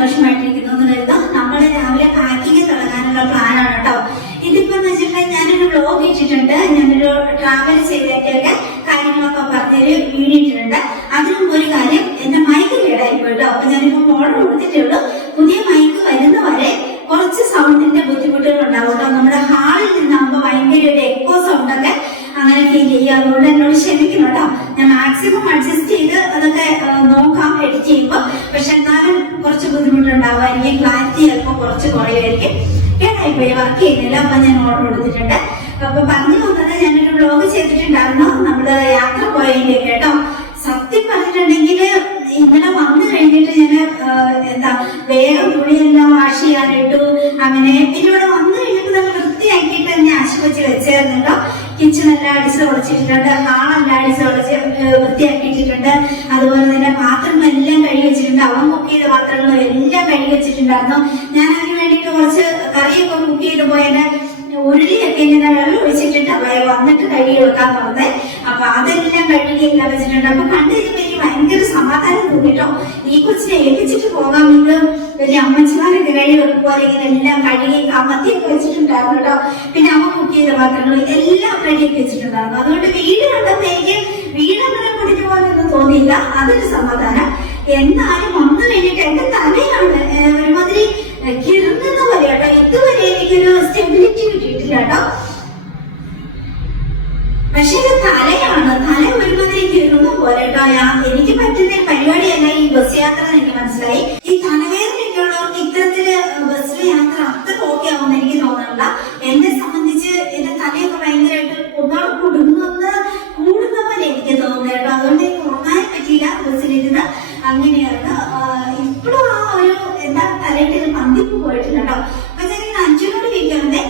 സന്തോഷമായിട്ടിരിക്കുന്നു എന്ന് കരുതാം. നമ്മള് രാവിലെ പാക്കിങ് തുടങ്ങാനുള്ള പ്ലാനാണ് കേട്ടോ. ഇതിപ്പോ എന്ന് വെച്ചിട്ടുണ്ടെങ്കിൽ ഞാനൊരു വ്ലോഗ് ഇട്ടിട്ടുണ്ട്, ഞാനൊരു ട്രാവൽ ചെയ്തതിന്റെയൊക്കെ കാര്യങ്ങളൊക്കെ പറഞ്ഞൊരു വീഡിയോ ഇട്ടിട്ടുണ്ട്. അതിനും ഒരു കാര്യം, എന്റെ മൈക്ക് കേടായി പോയിട്ടോ. അപ്പൊ ഞാനിപ്പോ മോഡൽ കൊടുത്തിട്ടേ ഉള്ളൂ. പുതിയ മൈക്ക് വരുന്നവരെ കുറച്ച് സൗണ്ടിന്റെ ബുദ്ധിമുട്ടുകൾ ഉണ്ടാവും കേട്ടോ. നമ്മുടെ ഹാളിൽ നിന്നാകുമ്പോ ഭയങ്കര ഒരു എക്കോ സൗണ്ടൊക്കെ അങ്ങനെ ഫീൽ ചെയ്യുക. അതുകൊണ്ട് എന്നോട് ക്ഷമിക്കണം കേട്ടോ. ഞാൻ മാക്സിമം അഡ്ജസ്റ്റ് ചെയ്ത് അതൊക്കെ നോക്കാം എഡിറ്റ് ചെയ്യുമ്പോൾ. പക്ഷെ എന്നാലും കുറച്ച് ബുദ്ധിമുട്ടുണ്ടാവുമായിരിക്കും, ക്ലാരിറ്റി ചിലപ്പോൾ കുറച്ച് കുറയുമായിരിക്കും. കേട്ടായിപ്പോയി, വർക്ക് ചെയ്യുന്നില്ല. അപ്പൊ ഞാൻ ഓർഡർ കൊടുത്തിട്ടുണ്ട്. അപ്പൊ പറഞ്ഞു വന്നത്, ഞാനൊരു വ്ലോഗ് ചെയ്തിട്ടുണ്ടായിരുന്നു നമ്മള് യാത്ര പോയതിന്റെ കേട്ടോ. സത്യം പറഞ്ഞിട്ടുണ്ടെങ്കിൽ ഇന്നലെ വന്നു കഴിഞ്ഞിട്ട് ഞാൻ എന്താ വേഗം തുണിയെല്ലാം വാഷ് ചെയ്യാനിട്ടു. അങ്ങനെ പിന്നെ ഇവിടെ വന്നു കഴിഞ്ഞിട്ട് നല്ല വൃത്തിയാക്കിയിട്ട് തന്നെ ആശുപത്രി വെച്ചായിരുന്നല്ലോ. കിച്ചണെല്ലാം അടിച്ച് തുടച്ചിട്ടുണ്ട്, ഹാളെല്ലാം അടിച്ച് തുടച്ച് വൃത്തിയാക്കിയിട്ടുണ്ട്. അതുപോലെ തന്നെ പാത്രങ്ങളെല്ലാം കഴുകി വെച്ചിട്ടുണ്ട്. അവൻ കുക്ക് ചെയ്ത പാത്രങ്ങളും എല്ലാം കഴുകി വെച്ചിട്ടുണ്ടായിരുന്നു. ഞാൻ അതിന് വേണ്ടിയിട്ട് കുറച്ച് കറിയൊക്കെ കുക്ക് ചെയ്ത് പോയതിന്റെ ഉരുളിയൊക്കെ ഇങ്ങനെ വെള്ളം ഒഴിച്ചിട്ടുണ്ട്. വന്നിട്ട് കഴുകി വെക്കാൻ പറഞ്ഞത്. അപ്പൊ അതെല്ലാം കഴുകിയെല്ലാം വെച്ചിട്ടുണ്ട്. അപ്പൊ കണ്ടു കഴിഞ്ഞപ്പോ എനിക്ക് ഭയങ്കര സമാധാനം തോന്നിട്ടോ. ഈ കൊച്ചിനെ ഏൽപ്പിച്ചിട്ട് പോകാം, ഇത് വലിയ അമ്മച്ചിമാരൊക്കെ കഴുകി വെക്കുമ്പോൾ ഇങ്ങനെ എല്ലാം കഴുകി കമത്തിയൊക്കെ വെച്ചിട്ടുണ്ടായിരുന്നു കേട്ടോ. പിന്നെ അമ്മ കുക്ക് ചെയ്ത പാത്രങ്ങൾ എല്ലാം കഴുകിയൊക്കെ വെച്ചിട്ടുണ്ടായിരുന്നു. അതുകൊണ്ട് വീട് കണ്ടപ്പോ എനിക്ക് വീടങ്ങനെ പൊടിഞ്ഞു പോകാനൊന്നും തോന്നിയില്ല. അതൊരു സമാധാനം. എന്നാലും വന്നു കഴിഞ്ഞിട്ട് എന്റെ തലയാണ് ഒരുമാതിരി കിറങ്ങുന്ന പോലെ കേട്ടോ. ഇതുവരെ എനിക്കൊരു സ്റ്റെബിലിറ്റി കിട്ടിയിട്ടില്ല കേട്ടോ. പക്ഷെ ഇത് തലയാണ്, തല ഒരുമാതിരി കിറങ്ങുന്ന പോലെ കേട്ടോ. എനിക്ക് പറ്റുന്ന പരിപാടിയല്ല ഈ ബസ് യാത്ര എന്ന് എനിക്ക് മനസ്സിലായി. ഈ തലവേദനയൊക്കെ ഉള്ളവർക്ക് ഇത്തരത്തില് ബസ്സിലെ യാത്ര അത്ര ഓക്കെ ആവുമെന്ന് എനിക്ക് തോന്നുന്നില്ല. എന്നെ സംബന്ധിച്ച് എന്റെ തലയൊക്കെ ഭയങ്കരമായിട്ട് ഒന്നാണ് കൂടുന്ന പോലെ എനിക്ക് തോന്നുന്നത് കേട്ടോ. അതുകൊണ്ട് എനിക്ക് ഉറങ്ങാൻ പറ്റിയില്ല ബസ്സിലിരുന്ന്. അങ്ങനെയാണ് ഇപ്പോഴും ആ ഒരു എന്താ തലയിട്ട് പന്തിപ്പ് പോയിട്ടില്ല കേട്ടോ. അപ്പൊ ഞാൻ അഞ്ചുനോട് ചോദിക്കാറുണ്ട്,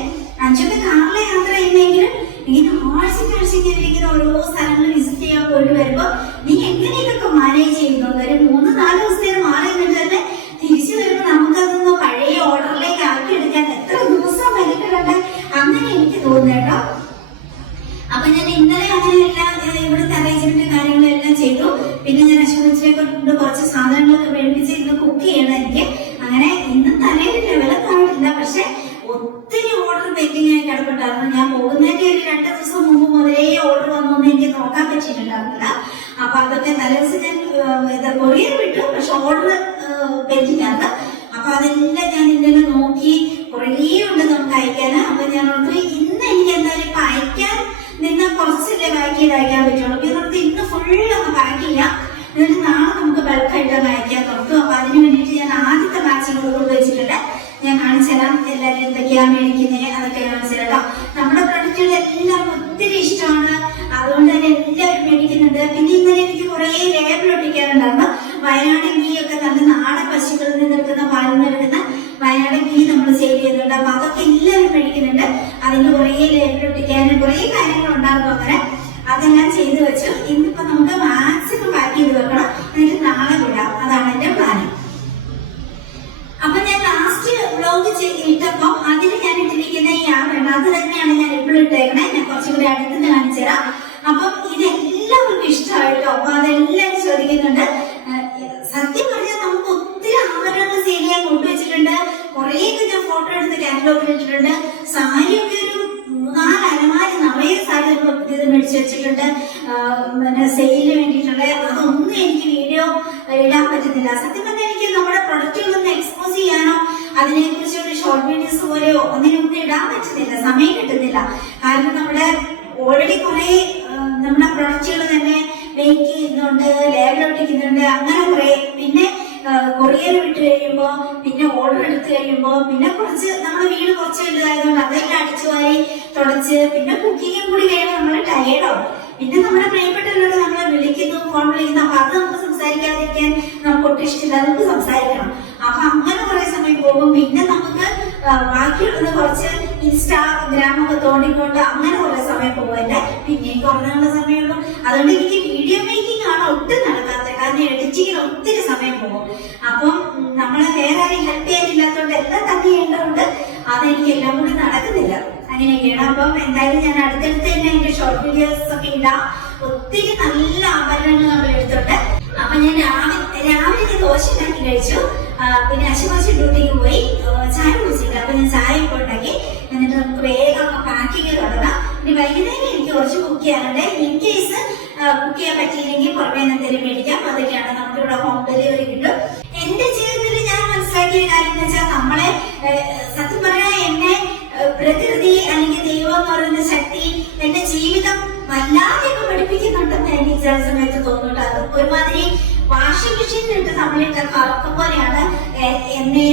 അഞ്ചുന്റെ കാറിലെ യാത്ര ചെയ്യുന്നെങ്കിലും ഇങ്ങനെ ആഴ്ചയ്ക്ക് ഓരോ സ്ഥലങ്ങൾ വിസിറ്റ് ചെയ്യാൻ പോയിട്ട് വരുമ്പോ നീ എങ്ങനെ ഇതൊക്കെ മാനേജ് ചെയ്യുന്നു? ഒരു 3-4 ദിവസത്തേക്ക് മാറി നിന്നിട്ട് തന്നെ തിരിച്ചു വരുമ്പോ നമുക്കതൊന്ന് പഴയ ഓർഡറിലേക്ക് ആക്കി എടുക്കാൻ എത്ര ദിവസം വരട്ടുണ്ട് അങ്ങനെ എനിക്ക് തോന്നുന്നു കേട്ടോ. അപ്പൊ ഞാൻ ഇന്നലെ അങ്ങനെയെല്ലാം ഇവിടുത്തെ അറേഞ്ച്മെന്റ് കാര്യങ്ങളെല്ലാം ചെയ്തു. പിന്നെ ഞാൻ അശ്വതിനെ കൊണ്ട് കുറച്ച് സാധനങ്ങളൊക്കെ മേടിപ്പിച്ച് ഇന്ന് കുക്ക് ചെയ്യണം എനിക്ക്. അങ്ങനെ ഇന്ന് തലയിൽ ലെവലൊക്കെ ആയിട്ടില്ല. പക്ഷെ ഒത്തിരി ഓർഡർ പെൻഡിങ് ആയി കിടപ്പുണ്ടായിരുന്നു. ഞാൻ പോകുന്നതിന്റെ ഒരു 2 ദിവസം മുമ്പ് മുതലേ ഓർഡർ വന്നൊന്നും എനിക്ക് നോക്കാൻ പറ്റിയിട്ടുണ്ടായിരുന്നില്ല. അപ്പൊ അതൊക്കെ തലേദിവസം ഞാൻ കൊറിയർ വിട്ടു, പക്ഷെ ഓർഡർ പെൻഡിങ് ആണ്. അപ്പൊ അതെല്ലാം ഞാൻ ഇന്നലെ നോക്കി, കുറേ ഉണ്ട് നമുക്ക് അയക്കാന്. അപ്പൊ ഞാൻ ഓർത്ത് ഇന്ന് എനിക്ക് എന്തായാലും ഇപ്പൊ അയക്കാൻ നിന്ന് കുറച്ചല്ലേ പാക്ക് ചെയ്ത് അയക്കാൻ പറ്റുള്ളൂ. പിന്നെ ഇന്ന് ഫുള്ളൊന്ന് പാക്ക് ചെയ്യാം, എന്നിട്ട് നാളെ നമുക്ക് ബൾക്കായിട്ട് അയക്കാൻ തുറക്കും. അപ്പൊ അതിന് വേണ്ടിയിട്ട് ഞാൻ ആദ്യത്തെ ബാച്ചിൽ കൊണ്ട് വെച്ചിട്ടുണ്ട്. ഞാൻ കാണിച്ചു തരാം എല്ലാവരും എന്തൊക്കെയാ മേടിക്കുന്നത്, അതൊക്കെ കാണിച്ചു തരാം. നമ്മുടെ പ്രൊഡക്റ്റുകളെല്ലാം ഒത്തിരി ഇഷ്ടമാണ്, അതുകൊണ്ട് തന്നെ എല്ലാവരും മേടിക്കുന്നുണ്ട്. പിന്നെ ഇന്നലെ എനിക്ക് കുറെ ലേബിൾ ഒട്ടിക്കാറുണ്ടായിരുന്നു. വയനാട് ഗീ ഒക്കെ നല്ല നാടൻ പശുക്കളിൽ നിന്ന് എടുക്കുന്ന പാലിൽ നിന്ന് എടുക്കുന്ന വയനാട് ഗീ നമ്മൾ സെയിൽ ചെയ്യുന്നുണ്ട്. അപ്പൊ അതൊക്കെ എല്ലാവരും മേടിക്കുന്നുണ്ട്. അതിന് കുറെ ലേബിൾ ഒട്ടിക്കാനും കുറെ കാര്യങ്ങൾ ഉണ്ടായിരുന്നു. അങ്ങനെ അതെല്ലാം ചെയ്തു വെച്ചു. ഇന്നിപ്പോ നമുക്ക് മാക്സിമം പാക്ക് ചെയ്ത് വെക്കണം, എന്നിട്ട് നാളെ വിടാം. അതാണ് എന്റെ പ്ലാൻ. അപ്പൊ ഞാൻ ലാസ്റ്റ് വ്ലോഗ് ഇട്ടപ്പോ അതിൽ ഞാൻ ഇട്ടിരിക്കുന്ന ഈ ആവണം, അത് തന്നെയാണ് ഞാൻ എപ്പോഴും ഇട്ടേക്കണേ. ഞാൻ കുറച്ചുകൂടി അടുത്തുനിന്ന് കാണിച്ചു തരാം. അപ്പം ഇതെല്ലാവർക്കും ഇഷ്ടമായിട്ടോ. അപ്പൊ അതെല്ലാം ചോദിക്കുന്നുണ്ട്. സത്യം പറഞ്ഞാൽ നമുക്ക് ഒത്തിരി ആഭരണങ്ങൾ സെയിൽ ചെയ്യാൻ കൊണ്ടുവച്ചിട്ടുണ്ട്. കുറേയൊക്കെ ഞാൻ ഫോട്ടോ എടുത്ത് കാറ്റലോഗിൽ ഇട്ടിട്ടുണ്ട്. സാരിയൊക്കെ ഒരു 3-4 അലമാരി നിറയെ സാരി നമ്മൾ പുതിയത് മേടിച്ചു വെച്ചിട്ടുണ്ട്, പിന്നെ സെയിലിന് വേണ്ടിയിട്ടുള്ള. അതൊന്നും എനിക്ക് വീഡിയോ ഇടാൻ പറ്റുന്നില്ല. സത്യം പറഞ്ഞാൽ എനിക്ക് നമ്മുടെ പ്രൊഡക്റ്റുകളൊന്നും എക്സ്പോസ് ചെയ്യാനോ അതിനെ കുറിച്ച് ഒരു ഷോർട്ട് വീഡിയോസ് പോലെയോ ഒന്നിനൊന്നും ഇടാൻ പറ്റുന്നില്ല, സമയം കിട്ടുന്നില്ല. കാരണം നമ്മുടെ ഓൾറെഡി കുറെ നമ്മുടെ പ്രൊഡക്റ്റുകൾ തന്നെ മേക്ക് ചെയ്യുന്നുണ്ട്, ലേബൽ ഒട്ടിക്കുന്നുണ്ട്, അങ്ങനെ കുറെ. പിന്നെ കൊറിയർ വിട്ട് കഴിയുമ്പോ, പിന്നെ ഓർഡർ എടുത്ത് കഴിയുമ്പോ, പിന്നെ കുറച്ച് നമ്മുടെ വീട് കുറച്ച് വലുതായതുകൊണ്ട് അതെല്ലാം അടിച്ചു വാരി തുടച്ച്, പിന്നെ കുക്കിങ്ങും കൂടി കഴിയുമ്പോൾ നമ്മൾ ടയേർഡാവും. പിന്നെ നമ്മുടെ പ്രിയപ്പെട്ടവരോട് നമ്മളെ വിളിക്കുന്നു, ഫോൺ വിളിക്കുന്നു. അപ്പൊ അത് നമുക്ക് സംസാരിക്കാതിരിക്കാൻ നമുക്ക് ഒട്ടും ഇഷ്ടമില്ല, നമുക്ക് സംസാരിക്കണം. അപ്പൊ അങ്ങനെ കുറെ സമയം പോകും. പിന്നെ നമുക്ക് ബാക്കിയുള്ളത് കുറച്ച് ഇൻസ്റ്റാഗ്രാമൊക്കെ തോണ്ടിക്കൊണ്ട് അങ്ങനെ കുറെ സമയം പോകുമല്ലേ. പിന്നെയും കുറഞ്ഞുള്ള സമയമുള്ളൂ. അതുകൊണ്ട് എനിക്ക് വീഡിയോ മേക്കിംഗ് ആണ് ഒട്ടും നടക്കാത്തത്. കാരണം എഡിറ്റിങ്ങിന് ഒത്തിരി സമയം പോകും. അപ്പം നമ്മളെ വേറെ ആരെയും ഹെൽപ്പ് ചെയ്യാനില്ലാത്തതുകൊണ്ട് എല്ലാം തന്നെ ചെയ്യേണ്ടതുകൊണ്ട് അതെനിക്ക് എല്ലാം കൂടി നടക്കുന്നില്ല. അങ്ങനെയൊക്കെയാണ്. അപ്പം എന്തായാലും ഞാൻ അടുത്തടുത്ത് തന്നെ എന്റെ ഷോർട്ട് വീഡിയോസ് ഒക്കെ ഇടാം. ഒത്തിരി നല്ല ആഭരണങ്ങൾ നമ്മൾ എടുത്തോണ്ട്. അപ്പൊ ഞാൻ രാവിലെ ദോശ ഉണ്ടാക്കി കഴിച്ചു. പിന്നെ അശ്വകാശി ഡ്യൂട്ടിക്ക് പോയി, ചായ കുടിച്ചില്ല. അപ്പൊ ഞാൻ ചായ ഒക്കെ ഉണ്ടാക്കി. എന്നിട്ട് നമുക്ക് വേഗം പാക്കിങ് തുടങ്ങാം. ഇനി വൈകുന്നേരം എനിക്ക് കുറച്ച് കുക്ക് ചെയ്യാറുണ്ട്. ഇൻ കേസ് കുക്ക് ചെയ്യാൻ പറ്റിയില്ലെങ്കിൽ പുറമേ എന്തെങ്കിലും മേടിക്കാം. അതൊക്കെയാണ്, നമുക്ക് ഇവിടെ ഹോം ഡെലിവറി കിട്ടും. എന്റെ ജീവിതത്തിൽ ഞാൻ മനസ്സിലാക്കിയ കാര്യം എന്ന് വെച്ചാൽ, നമ്മളെ സത്യം പറഞ്ഞാൽ എന്നെ പ്രകൃതി അല്ലെങ്കിൽ ദൈവം എന്ന് പറയുന്ന ശക്തി എന്റെ ജീവിതം വല്ലാതെയൊക്കെ പഠിപ്പിക്കുന്നുണ്ടെന്ന് എനിക്ക് ചില സമയത്ത് തോന്നുന്നുണ്ട്. അത് ഒരുമാതിരി വാഷിംഗ് മെഷീനിലിട്ട് നമ്മളിട്ട കറക്കം പോലെയാണ് എന്നെ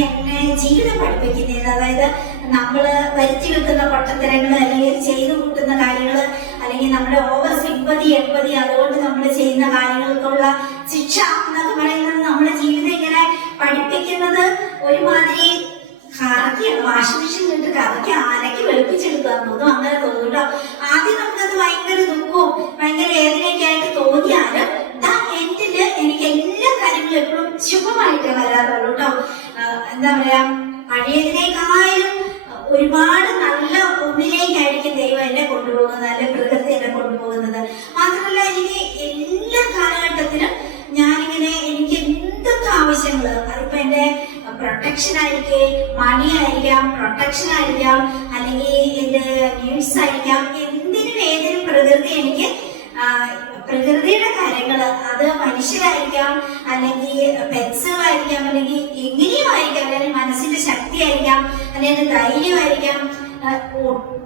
ജീവിതം പഠിപ്പിക്കുന്നത്. അതായത് നമ്മള് വരുത്തി വെക്കുന്ന പൊട്ടത്തരങ്ങൾ, അല്ലെങ്കിൽ ചെയ്തു കൂട്ടുന്ന കാര്യങ്ങള്, അല്ലെങ്കിൽ നമ്മുടെ ഓവർ സിമ്പതി എൺപതി അതുകൊണ്ട് നമ്മൾ ചെയ്യുന്ന കാര്യങ്ങൾക്കുള്ള ശിക്ഷ എന്നൊക്കെ പറയുന്നത് നമ്മുടെ ജീവിതം ഇങ്ങനെ പഠിപ്പിക്കുന്നത് ഒരുമാതിരി കറക്കിയാണ്. വാഷിംഗ് മെഷീനിലിട്ട് കറക്കി അലക്കി വെളുപ്പിച്ചെടുക്കാൻ തോന്നും, അങ്ങനെ തോന്നുന്നുണ്ടോ. ആദ്യം നമുക്കത് ഭയങ്കര ദുഃഖവും ഭയങ്കര വേദനയൊക്കെ ആയിട്ട് തോന്നിയാലും എൻഡില് എനിക്ക് എല്ലാ കാര്യങ്ങളും എപ്പോഴും ശുഭമായിട്ട് വരാറുള്ളൂ കേട്ടോ. എന്താ പറയാ, പഴയതിനേക്കാളും ഒരുപാട് നല്ല ഒന്നിലേക്കായിരിക്കും ദൈവം എന്നെ കൊണ്ടുപോകുന്നത്, അല്ലെങ്കിൽ പ്രകൃതി എന്നെ കൊണ്ടുപോകുന്നത്. മാത്രമല്ല, എനിക്ക് എല്ലാ കാലഘട്ടത്തിലും ഞാനിങ്ങനെ എനിക്ക് എന്തൊക്കെ ആവശ്യങ്ങള്, അതിപ്പോ എന്റെ പ്രൊട്ടക്ഷൻ ആയിരിക്കും, മണി ആയിരിക്കാം, പ്രൊട്ടക്ഷൻ ആയിരിക്കാം, അല്ലെങ്കിൽ എന്റെ നീഡ്സ് ആയിരിക്കാം, എന്തിനും ഏതിനും പ്രകൃതി എനിക്ക് പ്രകൃതിയുടെ കാര്യങ്ങള്, അത് മനുഷ്യരായിരിക്കാം, അല്ലെങ്കിൽ പെറ്റ്സുകളായിരിക്കാം, അല്ലെങ്കിൽ എങ്ങനെയും ആയിരിക്കാം, അല്ലെങ്കിൽ മനസ്സിന്റെ ശക്തി ആയിരിക്കാം, അല്ലെങ്കിൽ ധൈര്യമായിരിക്കാം.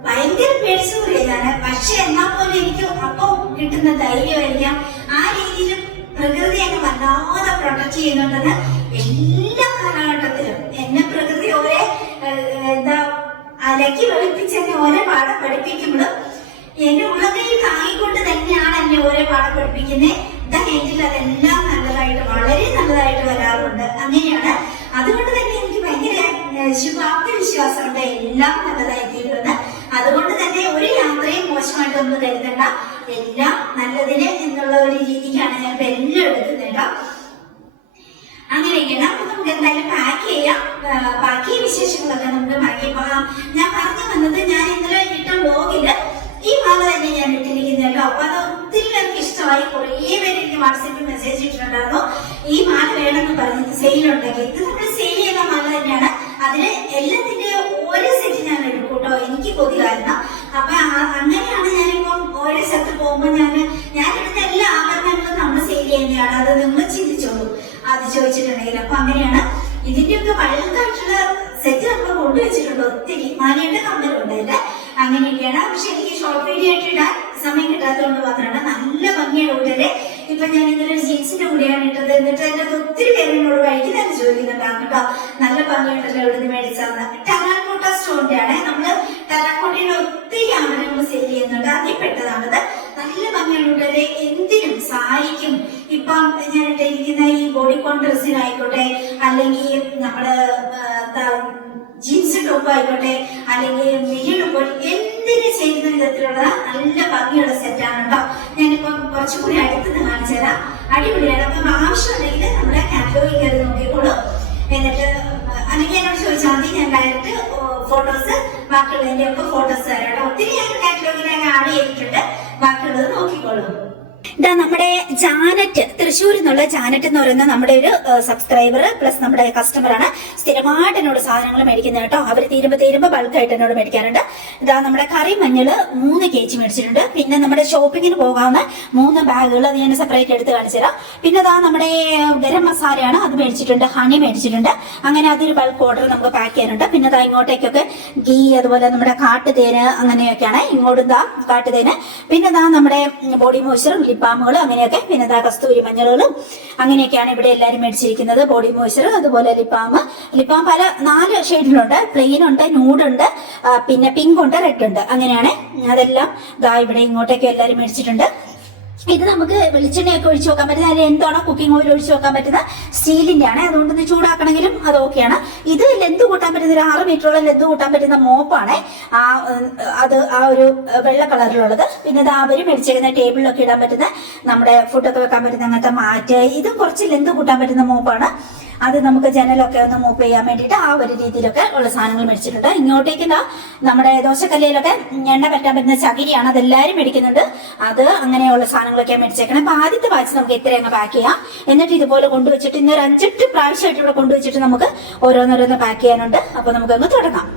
ഭയങ്കര പേടിച്ചു കൂടിയതാണ്, പക്ഷെ എന്നാൽ പോലും എനിക്ക് അപ്പൊ കിട്ടുന്ന ധൈര്യമായിരിക്കാം. ആ രീതിയിൽ പ്രകൃതി എന്നെ വല്ലാതെ പ്രൊട്ടക്ട് ചെയ്യുന്നുണ്ടെന്ന് എല്ലാ കാലഘട്ടത്തിലും എന്നെ പ്രകൃതി ഓരോ അലക്കി വെളുപ്പിച്ച് എന്നെ ഓരോ പാഠം പഠിപ്പിക്കുമ്പോഴും എന്നെ ഉള്ളതിൽ താങ്ങിക്കൊണ്ട് തന്നെയാണ് എന്നെ ഓരോ പാഠം പഠിപ്പിക്കുന്നത്. എങ്കിൽ അതെല്ലാം നല്ലതായിട്ട്, വളരെ നല്ലതായിട്ട് വരാറുണ്ട്. അങ്ങനെയാണ്. അതുകൊണ്ട് തന്നെ എനിക്ക് ഭയങ്കര ശുഭാപ്തി വിശ്വാസമുണ്ട്, എല്ലാം നല്ലതായി തീരുമെന്ന്. അതുകൊണ്ട് തന്നെ ഒരു യാത്രയും മോശമായിട്ടൊന്നും കരുതണ്ട, എല്ലാം നല്ലതിന് എന്നുള്ള ഒരു രീതിക്കാണ് ഞാൻ ഇപ്പൊ എല്ലാം എടുക്കുന്നുണ്ടോ. അങ്ങനെയൊക്കെയാണ്. അപ്പൊ നമുക്ക് എന്തായാലും പാക്ക് ചെയ്യാം. ബാക്കി വിശേഷങ്ങളൊക്കെ നമുക്ക് ബാക്കി ഞാൻ പറഞ്ഞു വന്നത്, ഞാൻ ഇന്നലെ ഇട്ട ബ്ലോഗില് ഈ മാല തന്നെ ഞാൻ ഇട്ടിരിക്കുന്നത് കേട്ടോ. അപ്പൊ അത് ഒത്തിരി പേർക്ക് ഇഷ്ടമായി. കുറേ പേര് എനിക്ക് വാട്സാപ്പിൽ മെസ്സേജ് ഇട്ടിട്ടുണ്ടായിരുന്നു, ഈ മാല വേണമെന്ന് പറഞ്ഞിട്ട് സെയിലുണ്ടെങ്കിൽ. ഇത് നമ്മൾ സെയിൽ ചെയ്യുന്ന മാല തന്നെയാണ്. അതിന് എല്ലാത്തിന്റെ ഓരോ സെറ്റ് ഞാൻ എടുക്കും കേട്ടോ, എനിക്ക് കൊതി കാരണം. അപ്പൊ അങ്ങനെയാണ് ഞാനിപ്പം ഓരോ സ്ഥലത്ത് പോകുമ്പോ ഞാൻ എടുത്ത എല്ലാ ആഭരണങ്ങളും നമ്മൾ സെയിൽ ചെയ്യുന്നതാണ്. അത് നിങ്ങൾ ചിന്തിച്ചോളൂ അത് ചോദിച്ചിട്ടുണ്ടെങ്കിൽ. അപ്പൊ അങ്ങനെയാണ്. ഇതിന്റെയൊക്കെ ബൾക്കായിട്ടുള്ള സെറ്റ് നമ്മൾ കൊണ്ടുവച്ചിട്ടുണ്ട്. ഒത്തിരി മാലയുടെ കമ്മലുണ്ട് അതില്. അങ്ങനെയൊക്കെയാണ്. പക്ഷെ എനിക്ക് ഷോർട്ട് വീഡിയോ ആയിട്ട് ഇടാൻ സമയം കിട്ടാത്തതുകൊണ്ട് മാത്രമാണ്. നല്ല ഭംഗിയാണ് കൂട്ടരെ. ഇപ്പൊ ഞാൻ ഇന്നലെ ജീൻസിന്റെ കൂടെയാണ് ഇട്ടത്. എന്നിട്ട് എന്നെ ഒത്തിരി പേരോട് വഴിക്ക് തന്നെ ചോദിക്കുന്നുണ്ടാകും കേട്ടോ, നല്ല ഭംഗിയുണ്ടല്ലോ എവിടുന്ന് മേടിച്ചാന്ന്. ടെറാക്കോട്ട സ്റ്റോണിന്റെ ആണ്. നമ്മള് ടെറാക്കോട്ടയുടെ ഒത്തിരി ആഭരണങ്ങൾ സെയിൽ ചെയ്യുന്നുണ്ട്, അതിൽ പെട്ടതാണത്. നല്ല ഭംഗിയാണ് കൂട്ടരെ. എന്തിനും സാരിക്കും, ഇപ്പം ഞാൻ ഇട്ടിരിക്കുന്ന ഈ ബോഡിക്കോൺ ഡ്രസ്സിനായിക്കോട്ടെ, അല്ലെങ്കിൽ നമ്മള് ജീൻസ് ടോപ്പ് ആയിക്കോട്ടെ, അല്ലെങ്കിൽ മിഡി ടോപ്പ്, എന്തിനു ചെയ്യുന്ന വിധത്തിലുള്ള നല്ല ഭംഗിയുള്ള സെറ്റാണ് കേട്ടോ. ഞാനിപ്പം കുറച്ചുകൂടി അടുത്തുനിന്ന് കാണിച്ചു തരാം. അടിപൊളിയാണ്. അപ്പം ആവശ്യമുണ്ടെങ്കിൽ നമ്മുടെ കാറ്റലോഗിൽ കയറി നോക്കിക്കോളൂ. എന്നിട്ട് അല്ലെങ്കിൽ എന്നോട് ചോദിച്ചാൽ മതി, ഞാൻ ഡയറക്റ്റ് ഫോട്ടോസ് ബാക്കിയുള്ളതിന്റെ ഒക്കെ ഫോട്ടോസ് തരാം കേട്ടോ. ഒത്തിരി ഞാൻ കാറ്റലോഗിൽ ആഡ് ചെയ്തിട്ടുണ്ട്, ബാക്കിയുള്ളത് നോക്കിക്കോളൂ. ഇതാ നമ്മുടെ ജാനറ്റ്, തൃശ്ശൂരിൽ നിന്നുള്ള ജാനറ്റ് എന്ന് പറയുന്ന നമ്മുടെ ഒരു സബ്സ്ക്രൈബർ പ്ലസ് നമ്മുടെ കസ്റ്റമർ ആണ്. സ്ഥിരമായിട്ട് എന്നോട് സാധനങ്ങൾ മേടിക്കുന്നത് കേട്ടോ. അവർ തീരുമ്പോ ബൾക്കായിട്ട് എന്നോട് മേടിക്കാറുണ്ട്. ഇതാ നമ്മുടെ കറി മഞ്ഞള് 3 kg മേടിച്ചിട്ടുണ്ട്. പിന്നെ നമ്മുടെ ഷോപ്പിങ്ങിന് പോകാവുന്ന 3 ബാഗുകൾ അത് ഞാൻ സെപ്പറേറ്റ് എടുത്ത് കാണിച്ചു തരാം. പിന്നെ ഇതാ നമ്മുടെ ഗരം മസാലയാണ്, അത് മേടിച്ചിട്ടുണ്ട്. ഹണി മേടിച്ചിട്ടുണ്ട്. അങ്ങനെ അതൊരു ബൾക്ക് ഓർഡർ നമുക്ക് പാക്ക് ചെയ്യാനുണ്ട്. പിന്നെ ഇതാ ഇങ്ങോട്ടേക്കൊക്കെ ഗീ, അതുപോലെ നമ്മുടെ കാട്ടുതേന്, അങ്ങനെയൊക്കെയാണ് ഇങ്ങോട്ടും ഇതാ കാട്ടുതേന്. പിന്നെ ഇതാ നമ്മുടെ ബോഡി മോയ്സ്ചർ, ലിപ്പാമുകൾ, അങ്ങനെയൊക്കെ. പിന്നെ ഇതാ കസ്തൂരി മഞ്ഞളുകളും അങ്ങനെയൊക്കെയാണ് ഇവിടെ എല്ലാവരും മേടിച്ചിരിക്കുന്നത്. ബോഡി മോയ്സ്ചർ, അതുപോലെ ലിപ്പാം പല 4 ഷെയ്ഡിലുണ്ട്. പ്ലെയിൻ ഉണ്ട്, ന്യൂഡ് ഉണ്ട്, പിന്നെ പിങ്ക് ഉണ്ട്, റെഡ് ഉണ്ട്. അങ്ങനെയാണ്. അതെല്ലാം ഇതാ ഇവിടെ ഇങ്ങോട്ടേക്ക് എല്ലാവരും മേടിച്ചിട്ടുണ്ട്. ഇത് നമുക്ക് വെളിച്ചെണ്ണയൊക്കെ ഒഴിച്ചു വെക്കാൻ പറ്റുന്ന, അതിൽ എന്താണോ കുക്കിംഗ് ഓയിൽ ഒഴിച്ചു വെക്കാൻ പറ്റുന്ന സ്റ്റീലിന്റെ ആണ്. അതുകൊണ്ടൊന്ന് ചൂടാക്കണമെങ്കിലും അത് ഓക്കെയാണ്. ഇത് ലെന്ത് കൂട്ടാൻ പറ്റുന്ന ഒരു 6 മീറ്ററോളം ലെന്ത് കൂട്ടാൻ പറ്റുന്ന മോപ്പാണ്. അത് ആ ഒരു വെള്ള കളറിലുള്ളത്. പിന്നെ ഇത് അവര് മേടിച്ചിരുന്ന ടേബിളിലൊക്കെ ഇടാൻ പറ്റുന്ന, നമ്മുടെ ഫുഡൊക്കെ വെക്കാൻ പറ്റുന്ന അങ്ങനത്തെ മാറ്റ്. ഇതും കുറച്ച് ലെന്ത് കൂട്ടാൻ പറ്റുന്ന മോപ്പാണ്. അത് നമുക്ക് ജനലൊക്കെ ഒന്ന് മൂവ് ചെയ്യാൻ വേണ്ടിയിട്ട് ആ ഒരു രീതിയിലൊക്കെ ഉള്ള സാധനങ്ങൾ മേടിച്ചിട്ടുണ്ട്. ഇങ്ങോട്ടേക്ക് നമ്മുടെ ദോശക്കല്ലിലൊക്കെ എണ്ണ പറ്റാൻ പറ്റുന്ന ചകിരിയാണ്, അതെല്ലാരും മേടിക്കുന്നുണ്ട്. അത് അങ്ങനെയുള്ള സാധനങ്ങളൊക്കെ മേടിച്ചേക്കണം. അപ്പൊ ആദ്യത്തെ ബാച്ച് നമുക്ക് ഇത്ര അങ്ങ് പാക്ക് ചെയ്യാം. എന്നിട്ട് ഇതുപോലെ കൊണ്ടുവച്ചിട്ട് ഇന്ന് ഒരു 5-8 പ്രാവശ്യമായിട്ട് ഇവിടെ കൊണ്ടുവച്ചിട്ട് നമുക്ക് ഓരോന്നോരോന്ന് പാക്ക് ചെയ്യാനുണ്ട്. അപ്പൊ നമുക്കൊന്ന് തുടങ്ങാം.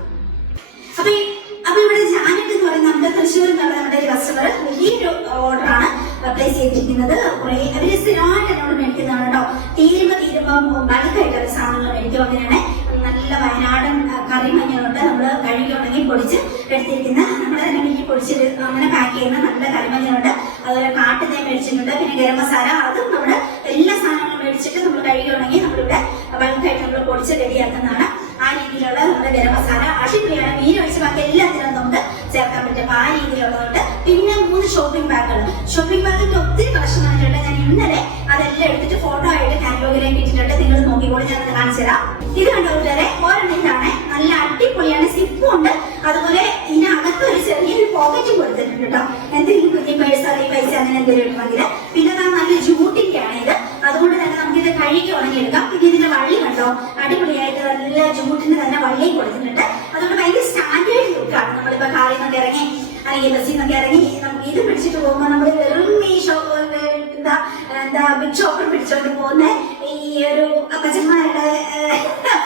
അപ്പൊ ഇവിടെ ജാനറ്റ് എന്ന് പറയുന്ന നമ്മുടെ തൃശ്ശൂർ എന്നുള്ള നമ്മുടെ ഒരു കസ്റ്റമർ വലിയൊരു ഓർഡറാണ് പ്ലേസ് ചെയ്തിരിക്കുന്നത്. കുറെ അവര് സ്ഥിരമായിട്ട് എന്നോട് മേടിക്കുന്നതാണ് കേട്ടോ. തീരുമ്പോ ബൾക്കായിട്ട് അവർ സാധനങ്ങൾ മേടിക്കും. അങ്ങനെയാണ് നല്ല വയനാടൻ കറി മഞ്ഞളുണ്ട്, നമ്മൾ കഴുകി ഉണങ്ങി പൊടിച്ച് എടുത്തിരിക്കുന്ന നമ്മുടെ തന്നെ വീട്ടിൽ പൊടിച്ചിട്ട് അങ്ങനെ പാക്ക് ചെയ്യുന്ന നല്ല കറിമഞ്ഞളുണ്ട്. അതുപോലെ കാട്ടുതേൻ മേടിച്ചിട്ടുണ്ട്. പിന്നെ ഗരം മസാല, അതും നമ്മുടെ എല്ലാ സാധനങ്ങളും മേടിച്ചിട്ട് നമ്മൾ കഴുകി ഉണങ്ങി നമ്മളിവിടെ ബൾക്കായിട്ട് നമ്മൾ പൊടിച്ച് റെഡിയാക്കുന്നതാണ്. ആ രീതിയിലുള്ള നമ്മുടെ ഗരം മസാല അടിപൊളിയാണ്. മീൻ ഒഴിച്ച് ബാക്കി എല്ലാത്തിനും നമുക്ക് ചേർക്കാൻ പറ്റും. ആ രീതിയിലുള്ളതുകൊണ്ട് പിന്നെ 3 ഷോപ്പിംഗ് ബാഗുകൾ. ഷോപ്പിംഗ് ബാഗിന്റെ ഒത്തിരി കളക്ഷൻ വന്നിട്ടുണ്ട്. ഞാൻ ഇന്നലെ അതെല്ലാം എടുത്തിട്ട് ഫോട്ടോ ആയിട്ട് കാറ്റലോഗിലേക്ക് ഇട്ടിട്ടുണ്ട്. നിങ്ങൾ നോക്കിക്കോളൂ, ഞാനത് കാണിച്ചു തരാം. ഇത് കണ്ടോ കൂട്ടുകാരെ, ഒരെണ്ണത്തിലാണ് നല്ല അടിപൊളിയാണ്. സിപ്പും ഉണ്ട്, അതുപോലെ ഇതിനകത്ത് ഒരു ചെറിയൊരു പോക്കറ്റും കൊടുത്തിട്ടുണ്ട് കേട്ടോ. എന്തെങ്കിലും കുഞ്ഞി പേഴ്സ് അല്ലെങ്കിൽ പൈസ അങ്ങനെ എന്തെങ്കിലും ഉണ്ടെങ്കിൽ. പിന്നെ നല്ല ജൂട്ടിന്റെ ആണ് ഇത്, അതുകൊണ്ട് തന്നെ നമുക്ക് ഇത് കഴുകി ഉണങ്ങിയെടുക്കാം. പിന്നെ ഇതിന്റെ വള്ളി കണ്ടോ, അടിപൊളിയായിട്ട് നല്ല ജൂട്ടിന് തന്നെ വള്ളിയും കൊടുത്തിട്ടുണ്ട്. അതുകൊണ്ട് ഭയങ്കര സ്റ്റാൻഡേർഡ് ലുക്കാണ്. നമ്മളിപ്പോ കാറിൽ നിന്നൊക്കെ ഇറങ്ങി അല്ലെങ്കിൽ ബസ്സിൽ നിന്നൊക്കെ ഇറങ്ങി നമുക്ക് ഇത് പിടിച്ചിട്ട് പോകുമ്പോൾ നമ്മൾ വെറും ഈ എന്താ ബിഗ് ഷോപ്പർ പിടിച്ചോണ്ട് പോകുന്ന ഈ ഒരു അപ്പച്ചന്മാരുടെ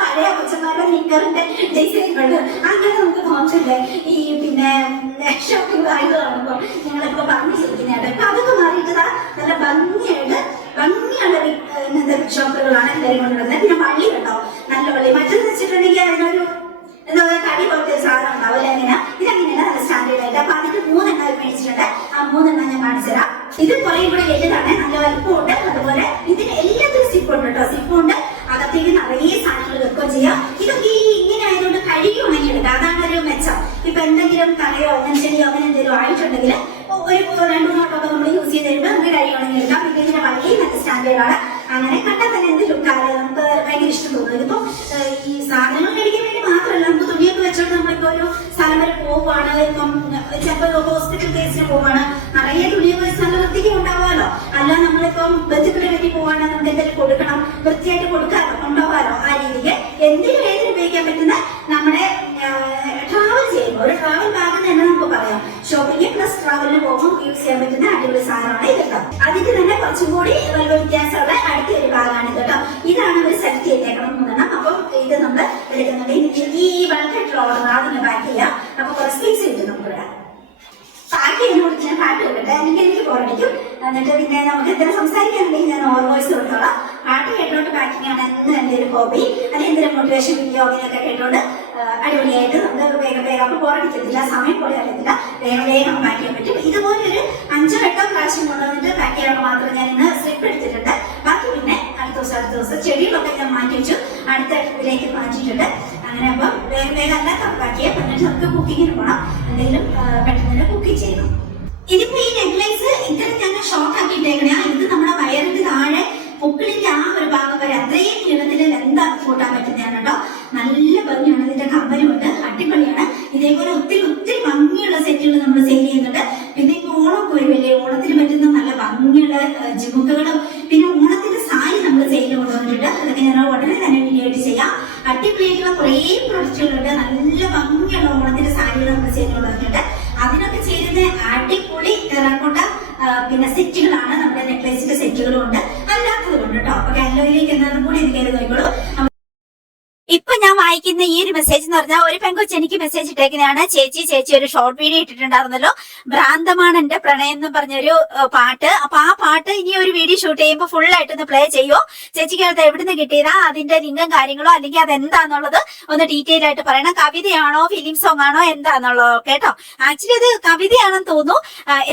പഴയ അപ്പച്ചന്മാരുടെ നിക്കറിന്റെ ഡിസൈൻ കൊണ്ട് അങ്ങനെ നമുക്ക് തോന്നില്ലേ ഈ പിന്നെ ഷോപ്പിംഗ് ബാഗ് കാണുമ്പോൾ ഞങ്ങളിപ്പോ പറഞ്ഞു ശരിക്കുന്നതായിട്ട്. അപ്പൊ അതൊക്കെ മാറിയിട്ട് നല്ല ഭംഗിയുള്ള ബിഗ് ഷോപ്പറുകളാണ് എല്ലാവരും കൊണ്ടുവരുന്നത്. പിന്നെ വള്ളി കേട്ടോ, നല്ല വള്ളി. മറ്റൊന്ന് വെച്ചിട്ടുണ്ടെങ്കിൽ അതിനൊരു എന്താ പറയുക, തടി പോലത്തെ ഒരു സാധനം ഉണ്ടാവില്ല. അങ്ങനെ ഇതങ്ങനെയല്ല, നല്ല സ്റ്റാൻഡേർഡ് ആയിട്ട്. അപ്പൊ അതിന്റെ 3 എണ്ണം മേടിച്ചിട്ടുണ്ട്. ആ 3 എണ്ണം ഞാൻ കാണിച്ചു തരാം. ഇത് കുറെ കൂടെ വലുതാണ്, നല്ല വലുപ്പമുണ്ട്. അതുപോലെ ഇതിന് എല്ലാത്തിനും സിപ്പുണ്ട് കേട്ടോ, സിപ്പുണ്ട്. അകത്തേക്ക് നിറയെ സാധനങ്ങൾ വെക്കുകയും ചെയ്യാം. ഇതൊക്കെ ഇങ്ങനെ ആയതുകൊണ്ട് കഴുകി ഉണങ്ങിയെടുക്കാം, അതാണ് ഒരു മെച്ചം. ഇപ്പൊ എന്തെങ്കിലും കലയോ അങ്ങനെ ചെടിയോ അങ്ങനെ എന്തെങ്കിലും ആയിട്ടുണ്ടെങ്കിൽ ഒരു 2 നോട്ടൊക്കെ നമ്മൾ യൂസ് ചെയ്ത് തരുമ്പോൾ നമുക്ക് കഴുകി ഉണങ്ങിയെടുക്കാം. പിന്നെ ഇതിന്റെ വള്ളി നല്ല സ്റ്റാൻഡേർഡാണ്. അങ്ങനെ കണ്ടാൽ തന്നെ എന്ത് ലുക്കാണ്, നമുക്ക് ഭയങ്കര ഇഷ്ടം തോന്നുന്നു. ഇതിപ്പോ ഈ സാധനങ്ങൾ കഴിക്കാൻ വേണ്ടി മാത്രമല്ല, നമുക്ക് തുണിയൊക്കെ വെച്ചോണ്ട് നമ്മളിപ്പോ ഒരു സ്ഥലം വരെ പോവുകയാണ്, ഇപ്പം ചിലപ്പോൾ ഹോസ്പിറ്റൽ കേസിന് പോവാണ്, നിറയെ തുണിയൊക്കെ വെച്ച് നല്ല വൃത്തിക്ക് ഉണ്ടാവാമല്ലോ. അല്ല നമ്മളിപ്പം ബന്ധുക്കളെ വേണ്ടി പോവാണ്, നമുക്ക് എന്തെങ്കിലും കൊടുക്കണം, വൃത്തിയായിട്ട് കൊടുക്കാമല്ലോ, കൊണ്ടുപോകാമല്ലോ. ആ രീതിക്ക് എന്തിനും ഏതിനും ഉപയോഗിക്കാൻ പറ്റുന്ന നമ്മുടെ ട്രാവൽ ചെയ്യുമ്പോൾ ഒരു ട്രാവൽ ബാഗ് തന്നെ നമുക്ക് പറയാം. ഷോപ്പിംഗ് പ്ലസ് ട്രാവലിന് പോകുമ്പോൾ യൂസ് ചെയ്യാൻ പറ്റുന്ന അടിപൊളി സാധനമാണ് ഇത് കേട്ടോ. അതിന്റെ തന്നെ കുറച്ചും കൂടി വലിയ വ്യത്യാസമുള്ള അടുത്തൊരു ബാഗാണ് ഇത് കേട്ടോ. ഇതാണ് ഒരു സെലക്ട് ചെയ്തേക്കണം 3 എണ്ണം. അപ്പം ഇത് നമ്മൾ എടുക്കുന്നുണ്ട്. ഈ ബൾക്കായിട്ടുള്ള ഓർഡർ അതിന് പാക്ക് ചെയ്യാം. അപ്പൊ കുറച്ച് സ്പേസ് കിട്ടും നമുക്ക് ഇവിടെ. പാക്ക് ചെയ്യുന്ന കുറിച്ച് ഞാൻ പാട്ട് കേട്ടെ, എനിക്ക് പോരടിക്കും. എന്നിട്ട് പിന്നെ നമുക്ക് എന്തെങ്കിലും സംസാരിക്കാനുണ്ടെങ്കിൽ ഞാൻ ഓവർ വോയിസ് കൊടുത്തോളാം. പാട്ട് കേട്ടോണ്ട് പാക്കിംഗ് ആണ് എന്ന് എന്റെ ഒരു ഹോബി. അല്ലെങ്കിൽ എന്തെങ്കിലും മോട്ടിവേഷൻ വീഡിയോ അങ്ങനെയൊക്കെ കേട്ടോണ്ട് അടിപൊളിയായിട്ട് നമുക്ക് വേഗം അപ്പൊ പോരടിക്കത്തില്ല, സമയം പോലെ അറിയത്തില്ല, വേഗം പാക്ക് ചെയ്യാൻ പറ്റും. ഇതുപോലെ ഒരു 5-8 പ്രാവശ്യം കൊണ്ടുവന്നിട്ട് പാക്ക് ചെയ്യാനുള്ള മാത്രം ഞാൻ ഇന്ന് സ്ലിപ്പ് എടുത്തിട്ടുണ്ട്. ബാക്കി പിന്നെ അടുത്ത ദിവസം ചെടികളൊക്കെ ഞാൻ മാറ്റി വെച്ചു, അടുത്ത ഇതിലേക്ക് മാറ്റിയിട്ടുണ്ട്. അങ്ങനെ അപ്പം വേഗം അല്ലാത്ത പാക്ക് ചെയ്യാം. എന്നിട്ട് നമുക്ക് കുക്കിങ്ങിന് പോകണം, എന്തെങ്കിലും പെട്ടെന്ന് കുക്കിംഗ് ചെയ്യണം. ഇതിപ്പോ ഈ നെക്ലേസ് ഇത്ര ഞാൻ ഷോർട്ട് ആക്കിയിട്ടേക്കണേ. ഇത് നമ്മുടെ വയറിന്റെ താഴെ പൊക്കിളിന്റെ ആ ഒരു ഭാഗം വരെ അത്രയും നീളത്തിൽ എന്താ കൂട്ടാൻ പറ്റുന്നതാണ് കേട്ടോ. നല്ല ഭംഗിയാണ്. ഇതിന്റെ കമ്പലുമുണ്ട്, അടിപൊളിയാണ്. ഇതേപോലെ ഒത്തിരി ഭംഗിയുള്ള സെറ്റുകൾ നമ്മൾ സെയിൽ ചെയ്യുന്നുണ്ട്. പിന്നെ ഇപ്പൊ ഓണമൊക്കെ വരുമല്ലേ, ഓണത്തിന് പറ്റുന്ന നല്ല ഭംഗിയുള്ള ജിമുക്കുകളും പിന്നെ ഓണത്തിന്റെ സാരി നമ്മൾ സെയിൽ കൊണ്ടുവന്നിട്ടുണ്ട്. അതൊക്കെ ഞാൻ ഉടനെ തന്നെ വീഡിയോ ആയിട്ട് ചെയ്യാം. അടിപൊളിയായിട്ടുള്ള കുറേ പ്രൊഡക്റ്റുകളുണ്ട്. നല്ല ഭംഗിയുള്ള ഓണത്തിന്റെ സാരികൾ നമ്മൾ സെയിൽ കൊണ്ടുവന്നിട്ടുണ്ട്. അതിനൊക്കെ ചേരുന്ന അടിപൊളി ടെറാക്കോട്ട പിന്നെ സെറ്റുകളാണ്. നമ്മുടെ നെക്ലേസിന്റെ സെറ്റുകളും ഉണ്ട്, അല്ലാത്തതും ഉണ്ട് കേട്ടോ. അപ്പൊ കാറ്റലോഗിലേക്ക് എന്നതും കൂടി എനിക്ക് നോക്കിക്കോളൂ. ഇപ്പൊ ഞാൻ വായിക്കുന്ന ഈ ഒരു മെസ്സേജ് എന്ന് പറഞ്ഞാൽ ഒരു പെങ്കൊച്ച് എനിക്ക് മെസ്സേജ് ഇട്ടേക്കുന്നതാണ്. ചേച്ചി ഒരു ഷോർട്ട് വീഡിയോ ഇട്ടിട്ടുണ്ടായിരുന്നല്ലോ, ഭ്രാന്തമാണ് എന്റെ പ്രണയം എന്ന് പറഞ്ഞൊരു പാട്ട്. അപ്പൊ ആ പാട്ട് ഇനി ഒരു വീഡിയോ ഷൂട്ട് ചെയ്യുമ്പോൾ ഫുൾ ആയിട്ടൊന്ന് പ്ലേ ചെയ്യുമോ? ചേച്ചിക്ക് അത് എവിടുന്ന് കിട്ടിയതാ, അതിന്റെ ലിങ്കും കാര്യങ്ങളോ അല്ലെങ്കിൽ അതെന്താന്നുള്ളത് ഒന്ന് ഡീറ്റെയിൽ ആയിട്ട് പറയണം. കവിതയാണോ ഫിലിം സോങ് ആണോ എന്താന്നുള്ളത് കേട്ടോ. ആക്ച്വലി അത് കവിതയാണെന്ന് തോന്നുന്നു,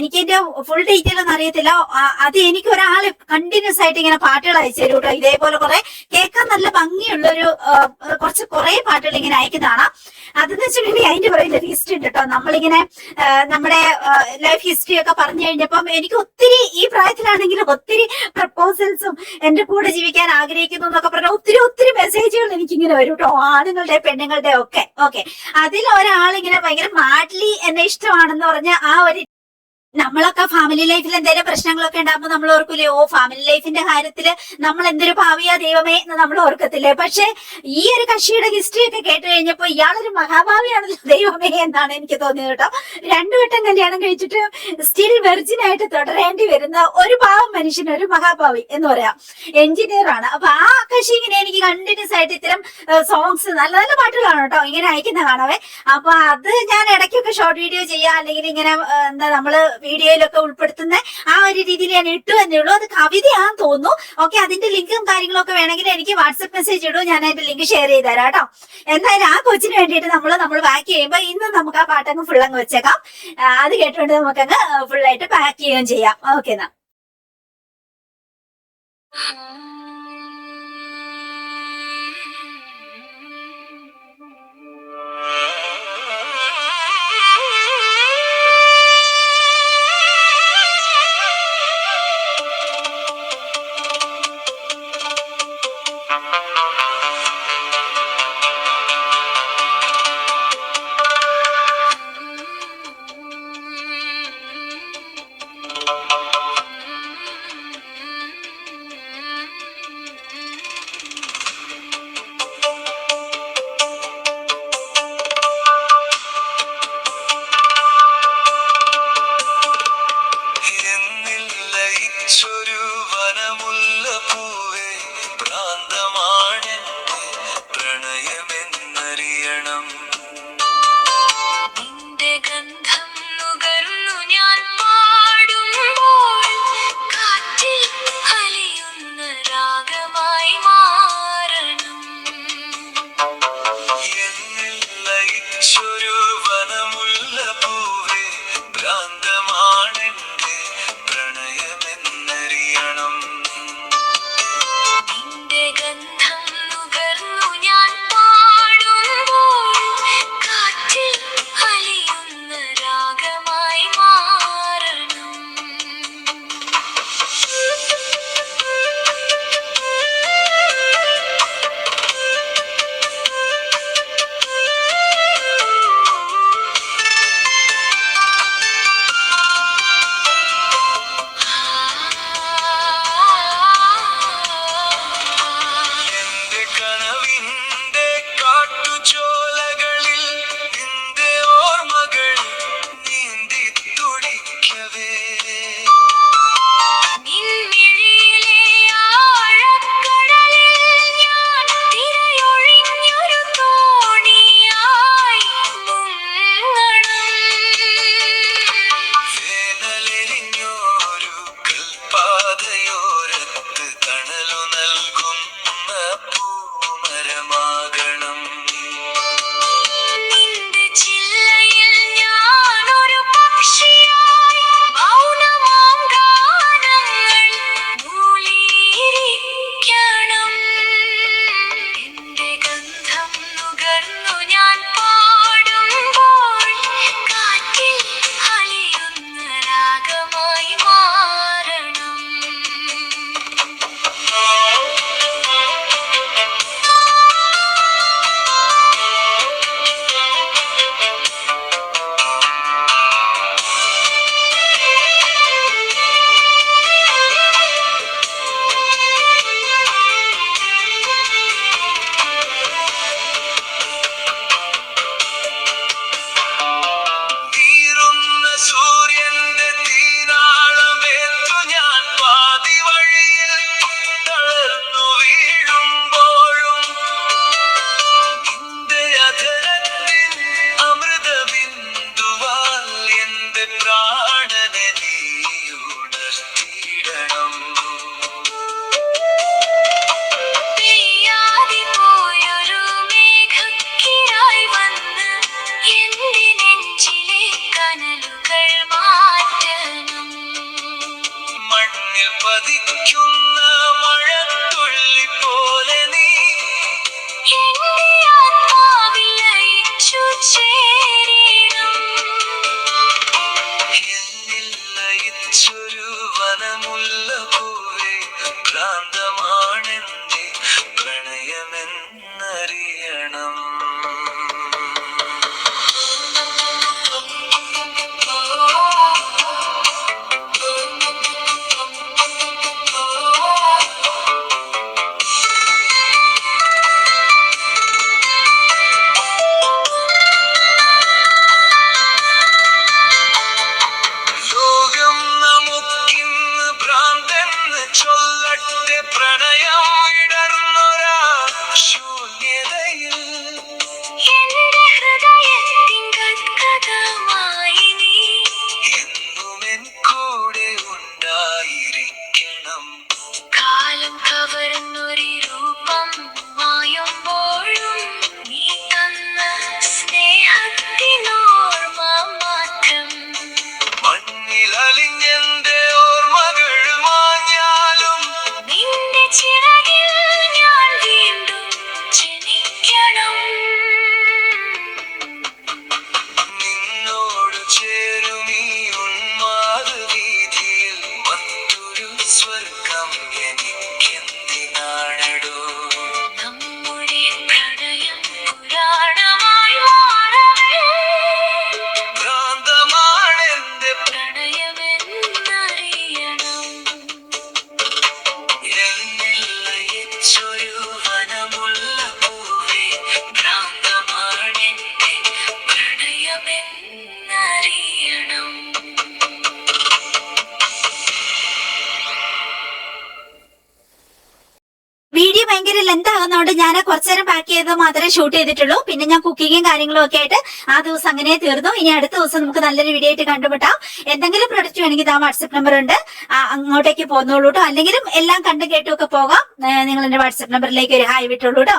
എനിക്ക് എന്റെ ഫുൾ ഡീറ്റെയിൽ ഒന്നും അറിയത്തില്ല. അത് എനിക്ക് ഒരാള് കണ്ടിന്യൂസ് ആയിട്ട് ഇങ്ങനെ പാട്ടുകൾ അയച്ചു തരും കേട്ടോ. ഇതേപോലെ കുറെ കേൾക്കാൻ നല്ല ഭംഗിയുള്ളൊരു കുറെ പാട്ടുകൾ ഇങ്ങനെ അയക്കുന്നതാണ്. അതെന്ന് വെച്ചിട്ടുണ്ടെങ്കിൽ അതിന്റെ പറയുന്ന ഹിസ്റ്ററി ഉണ്ട് കേട്ടോ. നമ്മളിങ്ങനെ നമ്മുടെ ലൈഫ് ഹിസ്റ്ററി ഒക്കെ പറഞ്ഞു കഴിഞ്ഞപ്പം എനിക്ക് ഒത്തിരി ഈ പ്രായത്തിലാണെങ്കിലും ഒത്തിരി പ്രപ്പോസൽസും എന്റെ കൂടെ ജീവിക്കാൻ ആഗ്രഹിക്കുന്നു എന്നൊക്കെ പറഞ്ഞ ഒത്തിരി മെസ്സേജുകൾ എനിക്കിങ്ങനെ വരും കേട്ടോ, ആണുങ്ങളുടെ പെണ്ണുങ്ങളുടെ ഒക്കെ. ഓക്കെ, അതിൽ ഒരാളിങ്ങനെ ഭയങ്കര മാഡ്ലി എന്നെ ഇഷ്ടമാണെന്ന് പറഞ്ഞ ആ ഒരു നമ്മളൊക്കെ ഫാമിലി ലൈഫിൽ എന്തെങ്കിലും പ്രശ്നങ്ങളൊക്കെ ഉണ്ടാകുമ്പോൾ നമ്മൾ ഓർക്കൂലേ, ഓ ഫാമിലി ലൈഫിന്റെ കാര്യത്തില് നമ്മൾ എന്തൊരു ഭാവിയാ ദൈവമേ എന്ന് നമ്മൾ ഓർക്കത്തില്ലേ. പക്ഷെ ഈ ഒരു കക്ഷിയുടെ ഹിസ്റ്ററി ഒക്കെ കേട്ട് കഴിഞ്ഞപ്പോ ഇയാളൊരു മഹാഭാവിയാണല്ലോ ദൈവമേ എന്നാണ് എനിക്ക് തോന്നിയത് കേട്ടോ. 2 വട്ടം കല്യാണം കഴിച്ചിട്ട് സ്റ്റിൽ വെർജിൻ ആയിട്ട് തുടരേണ്ടി വരുന്ന ഒരു പാവം മനുഷ്യൻ, ഒരു മഹാഭാവി എന്ന് പറയാം, എഞ്ചിനീയർ ആണ്. അപ്പൊ ആ കക്ഷി ഇങ്ങനെ എനിക്ക് കണ്ടിന്യൂസ് ആയിട്ട് ഇത്തരം സോങ്സ്, നല്ല നല്ല പാട്ടുകളാണ് കേട്ടോ ഇങ്ങനെ അയക്കുന്ന കാണാവേ. അപ്പൊ അത് ഞാൻ ഇടയ്ക്കൊക്കെ ഷോർട്ട് വീഡിയോ ചെയ്യാം, അല്ലെങ്കിൽ ഇങ്ങനെ എന്താ നമ്മള് വീഡിയോയിലൊക്കെ ഉൾപ്പെടുത്തുന്ന ആ ഒരു രീതിയിൽ ഞാൻ ഇട്ടു എന്നേ ഉള്ളൂ. അത് കവിതയാണെന്ന് തോന്നുന്നു. ഓക്കെ, അതിന്റെ ലിങ്കും കാര്യങ്ങളൊക്കെ വേണമെങ്കിൽ എനിക്ക് വാട്സപ്പ് മെസ്സേജ് ഇടും, ഞാൻ അതിന്റെ ലിങ്ക് ഷെയർ ചെയ്ത് തരാം കേട്ടോ. എന്തായാലും ആ കൊച്ചിന് വേണ്ടിയിട്ട് നമ്മൾ പാക്ക് ചെയ്യുമ്പോൾ ഇന്ന് നമുക്ക് ആ പാട്ടങ്ങ് ഫുള്ളങ്ങ് വെച്ചേക്കാം. അത് കേട്ടുകൊണ്ട് നമുക്കങ്ങ് ഫുള്ളായിട്ട് പാക്ക് ചെയ്യുകയും ചെയ്യാം. ഓക്കെ എന്നാ. വനമുല്ല പൂവേ ഭ്രാന്തമാ ലെന്ത് ആകുന്നതുകൊണ്ട് ഞാൻ കുറച്ചു നേരം പാക്ക് ചെയ്ത് മാത്രമേ ഷൂട്ട് ചെയ്തിട്ടുള്ളൂ. പിന്നെ ഞാൻ കുക്കിങ്ങും കാര്യങ്ങളും ഒക്കെ ആയിട്ട് ആ ദിവസം അങ്ങനെ തീർന്നു. ഇനി അടുത്ത ദിവസം നമുക്ക് നല്ലൊരു വീഡിയോ ആയിട്ട് കണ്ടുമുട്ടാം. എന്തെങ്കിലും പ്രൊഡക്റ്റ് വേണമെങ്കിൽ ആ വാട്സ്ആപ്പ് നമ്പർ ഉണ്ട്, അങ്ങോട്ടേക്ക് പോന്നോളൂ കേട്ടോ. അല്ലെങ്കിലും എല്ലാം കണ്ടും കേട്ടും ഒക്കെ പോകാം. നിങ്ങൾ എന്റെ വാട്സ്ആപ്പ് നമ്പറിലേക്ക് ഒരു ഹായ് വിട്ടോളൂ കേട്ടോ.